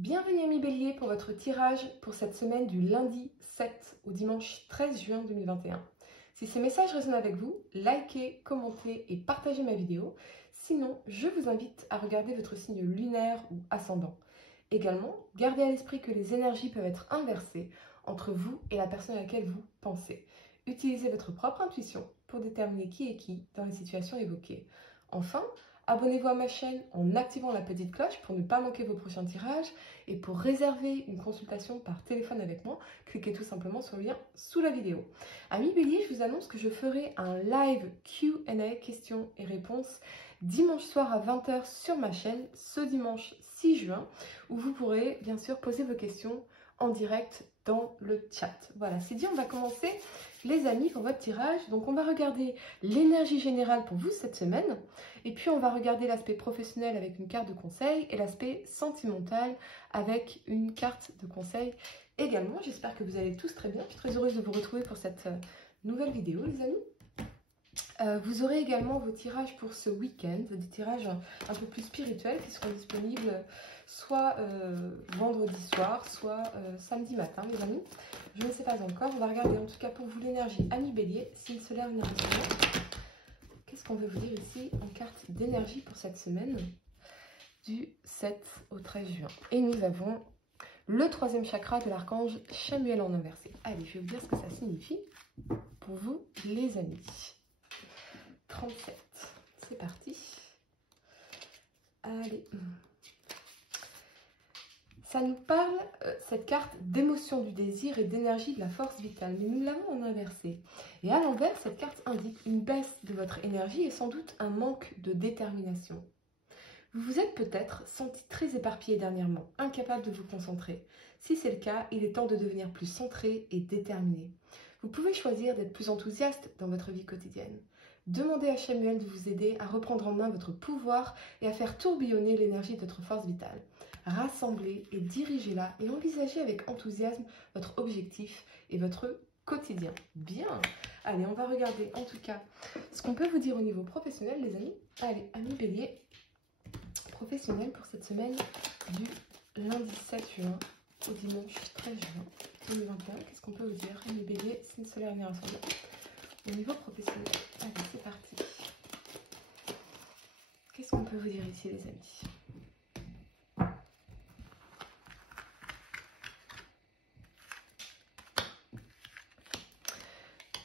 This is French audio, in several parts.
Bienvenue amis Bélier pour votre tirage pour cette semaine du lundi 7 au dimanche 13 juin 2021. Si ces messages résonnent avec vous, likez, commentez et partagez ma vidéo. Sinon, je vous invite à regarder votre signe lunaire ou ascendant. Également, gardez à l'esprit que les énergies peuvent être inversées entre vous et la personne à laquelle vous pensez. Utilisez votre propre intuition pour déterminer qui est qui dans les situations évoquées. Enfin, abonnez-vous à ma chaîne en activant la petite cloche pour ne pas manquer vos prochains tirages. Et pour réserver une consultation par téléphone avec moi, cliquez tout simplement sur le lien sous la vidéo. Amis Bélier, je vous annonce que je ferai un live Q&A, questions et réponses, dimanche soir à 20 h sur ma chaîne, ce dimanche 6 juin, où vous pourrez bien sûr poser vos questions en direct dans le chat. Voilà, c'est dit, on va commencer les amis pour votre tirage. Donc on va regarder l'énergie générale pour vous cette semaine, et puis on va regarder l'aspect professionnel avec une carte de conseil et l'aspect sentimental avec une carte de conseil également. J'espère que vous allez tous très bien. Je suis très heureuse de vous retrouver pour cette nouvelle vidéo les amis. Vous aurez également vos tirages pour ce week-end, des tirages un peu plus spirituels qui seront disponibles soit vendredi soir, soit samedi matin les amis. Je ne sais pas encore. On va regarder en tout cas pour vous l'énergie Amis Bélier, signe solaire énergie. Qu'est-ce qu'on veut vous dire ici en carte d'énergie pour cette semaine du 7 au 13 juin. Et nous avons le troisième chakra de l'archange Chamuel en inversé. Allez, je vais vous dire ce que ça signifie pour vous les amis. 37, c'est parti. Allez. Ça nous parle, cette carte, d'émotion du désir et d'énergie de la force vitale. Mais nous l'avons en inversé. Et à l'envers, cette carte indique une baisse de votre énergie et sans doute un manque de détermination. Vous vous êtes peut-être senti très éparpillé dernièrement, incapable de vous concentrer. Si c'est le cas, il est temps de devenir plus centré et déterminé. Vous pouvez choisir d'être plus enthousiaste dans votre vie quotidienne. Demandez à Chamuel de vous aider à reprendre en main votre pouvoir et à faire tourbillonner l'énergie de votre force vitale. Rassemblez et dirigez-la et envisagez avec enthousiasme votre objectif et votre quotidien. Bien. Allez, on va regarder en tout cas ce qu'on peut vous dire au niveau professionnel, les amis. Allez, amis Bélier, professionnel pour cette semaine du lundi 7 juin au dimanche 13 juin 2021. Qu'est-ce qu'on peut vous dire, amis Bélier, signe solaire énergie au niveau professionnel? Allez, c'est parti. Qu'est-ce qu'on peut vous dire ici, les amis?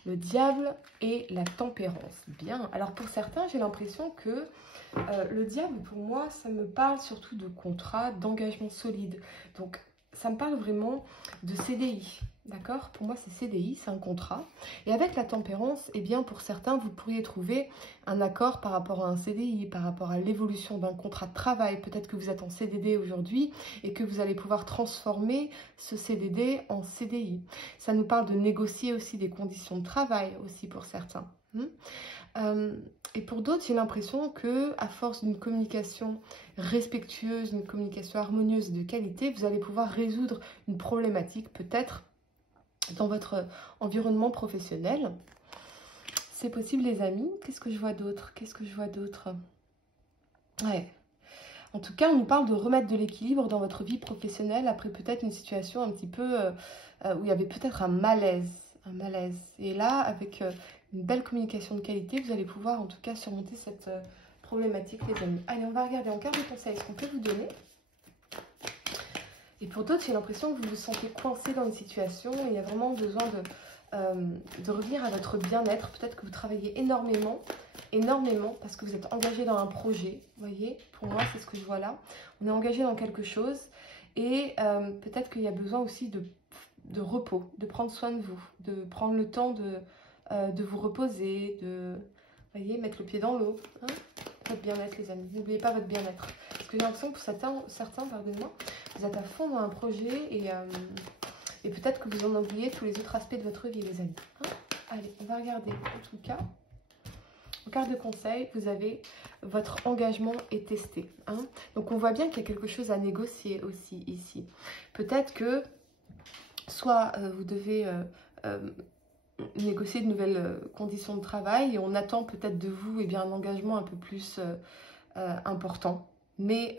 Le diable et la tempérance. Bien. Alors pour certains, j'ai l'impression que le diable, pour moi, ça me parle surtout de contrat, d'engagement solide. Donc ça me parle vraiment de CDI. D'accord? Pour moi, c'est CDI, c'est un contrat. Et avec la tempérance, eh bien, pour certains, vous pourriez trouver un accord par rapport à un CDI, par rapport à l'évolution d'un contrat de travail. Peut-être que vous êtes en CDD aujourd'hui et que vous allez pouvoir transformer ce CDD en CDI. Ça nous parle de négocier aussi des conditions de travail aussi pour certains. Et pour d'autres, j'ai l'impression que à force d'une communication respectueuse, une communication harmonieuse et de qualité, vous allez pouvoir résoudre une problématique peut-être dans votre environnement professionnel. C'est possible les amis. Qu'est-ce que je vois d'autre? Qu'est-ce que je vois d'autre? Ouais. En tout cas, on nous parle de remettre de l'équilibre dans votre vie professionnelle après peut-être une situation un petit peu où il y avait peut-être un malaise. Et là, avec une belle communication de qualité, vous allez pouvoir en tout cas surmonter cette problématique, les amis. Allez, on va regarder en carte de conseil ce qu'on peut vous donner. Et pour d'autres, j'ai l'impression que vous vous sentez coincé dans une situation et il y a vraiment besoin de revenir à votre bien-être. Peut-être que vous travaillez énormément, parce que vous êtes engagé dans un projet. Vous voyez, pour moi, c'est ce que je vois là. On est engagé dans quelque chose et peut-être qu'il y a besoin aussi de repos, de prendre soin de vous, de prendre le temps de vous reposer, de voyez, mettre le pied dans l'eau. Hein, votre bien-être, les amis. N'oubliez pas votre bien-être. Parce que j'ai l'impression que pour certains pardonnez-moi, vous êtes à fond dans un projet et peut-être que vous en oubliez tous les autres aspects de votre vie, les amis. Hein, allez, on va regarder. En tout cas, en carte de conseil, vous avez votre engagement est testé. Hein. Donc, on voit bien qu'il y a quelque chose à négocier aussi ici. Peut-être que soit vous devez négocier de nouvelles conditions de travail et on attend peut-être de vous un engagement un peu plus important. Mais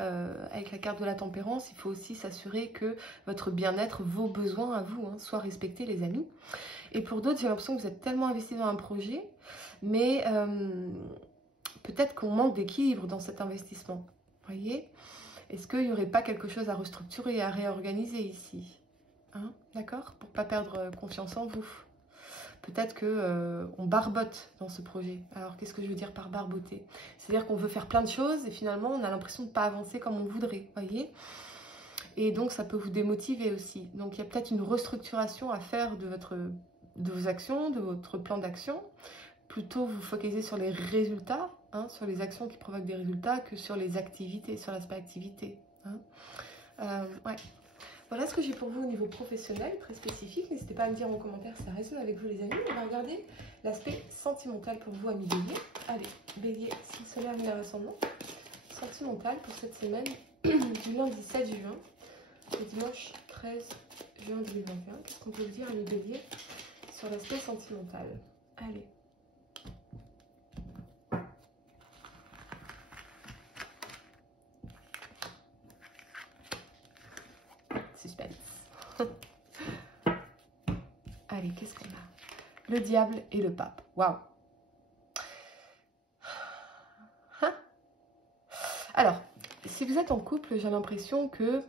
avec la carte de la tempérance, il faut aussi s'assurer que votre bien-être, vos besoins à vous, soient respectés, les amis. Et pour d'autres, j'ai l'impression que vous êtes tellement investis dans un projet, mais peut-être qu'on manque d'équilibre dans cet investissement. Voyez? Est-ce qu'il n'y aurait pas quelque chose à restructurer et à réorganiser ici? D'accord? Pour ne pas perdre confiance en vous. Peut-être qu'on barbote dans ce projet. Alors, qu'est-ce que je veux dire par barboter? C'est-à-dire qu'on veut faire plein de choses et finalement, on a l'impression de ne pas avancer comme on voudrait. Voyez? Et donc, ça peut vous démotiver aussi. Donc, il y a peut-être une restructuration à faire de vos actions, de votre plan d'action. Plutôt vous focaliser sur les résultats, sur les actions qui provoquent des résultats, que sur les activités, sur l'aspect activité. Ouais. Voilà ce que j'ai pour vous au niveau professionnel, très spécifique. N'hésitez pas à me dire en commentaire si ça résonne avec vous, les amis. On va regarder l'aspect sentimental pour vous, amis bélier. Allez, bélier, signe solaire, lunaire ascendant. Sentimental pour cette semaine du lundi 7 juin au dimanche 13 juin 2021. Qu'est-ce qu'on peut vous dire, amis bélier, sur l'aspect sentimental? Allez. Suspense. Allez, qu'est-ce qu'on a? Le diable et le pape. Waouh. Alors, si vous êtes en couple, j'ai l'impression que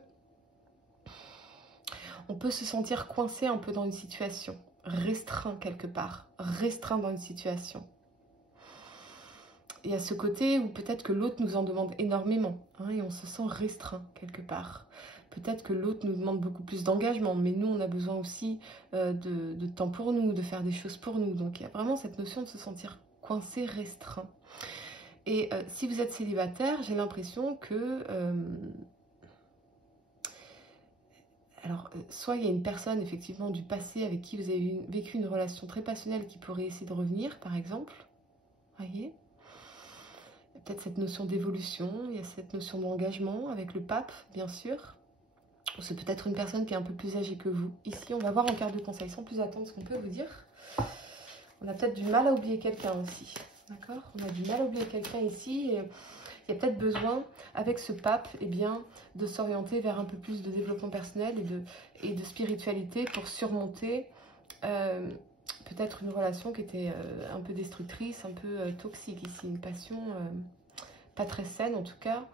on peut se sentir coincé un peu dans une situation, restreint quelque part, restreint dans une situation. Il y a ce côté où peut-être que l'autre nous en demande énormément, et on se sent restreint quelque part. Peut-être que l'autre nous demande beaucoup plus d'engagement, mais nous, on a besoin aussi de temps pour nous, de faire des choses pour nous. Donc, il y a vraiment cette notion de se sentir coincé, restreint. Et si vous êtes célibataire, j'ai l'impression que... alors, soit il y a une personne, effectivement, du passé avec qui vous avez vécu une relation très passionnelle qui pourrait essayer de revenir, par exemple. Voyez ? Il y a peut-être cette notion d'évolution, il y a cette notion d'engagement avec le pape, bien sûr. C'est peut-être une personne qui est un peu plus âgée que vous. Ici, on va voir en carte de conseil, sans plus attendre, ce qu'on peut vous dire. On a peut-être du mal à oublier quelqu'un aussi. D'accord? On a du mal à oublier quelqu'un ici. Et il y a peut-être besoin, avec ce pape, de s'orienter vers un peu plus de développement personnel et de spiritualité pour surmonter peut-être une relation qui était un peu destructrice, un peu toxique ici. Une passion pas très saine en tout cas.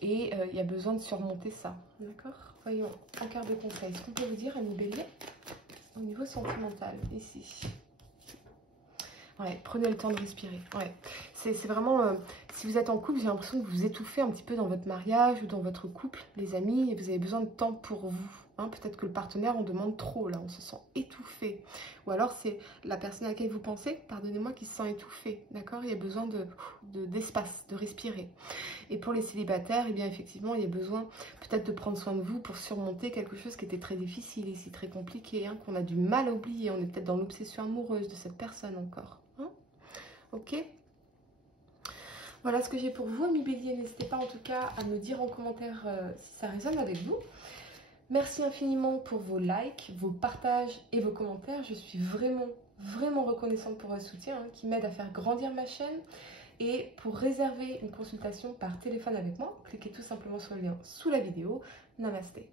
Et il y a besoin de surmonter ça. D'accord? Voyons, en carte de conseil, ce qu'on peut vous dire, ami bélier, au niveau sentimental, ici. Ouais, prenez le temps de respirer. Ouais, c'est vraiment, si vous êtes en couple, j'ai l'impression que vous étouffez un petit peu dans votre mariage ou dans votre couple, les amis, et vous avez besoin de temps pour vous. Peut-être que le partenaire en demande trop, là, on se sent étouffé. Ou alors c'est la personne à laquelle vous pensez, pardonnez-moi, qui se sent étouffée, d'accord? Il y a besoin d'espace, de respirer. Et pour les célibataires, effectivement, il y a besoin peut-être de prendre soin de vous pour surmonter quelque chose qui était très difficile ici, très compliqué, qu'on a du mal à oublier. On est peut-être dans l'obsession amoureuse de cette personne encore. Ok? Voilà ce que j'ai pour vous, amis bélier. N'hésitez pas en tout cas à me dire en commentaire si ça résonne avec vous. Merci infiniment pour vos likes, vos partages et vos commentaires. Je suis vraiment, vraiment reconnaissante pour votre soutien qui m'aide à faire grandir ma chaîne. Et pour réserver une consultation par téléphone avec moi, cliquez tout simplement sur le lien sous la vidéo. Namasté.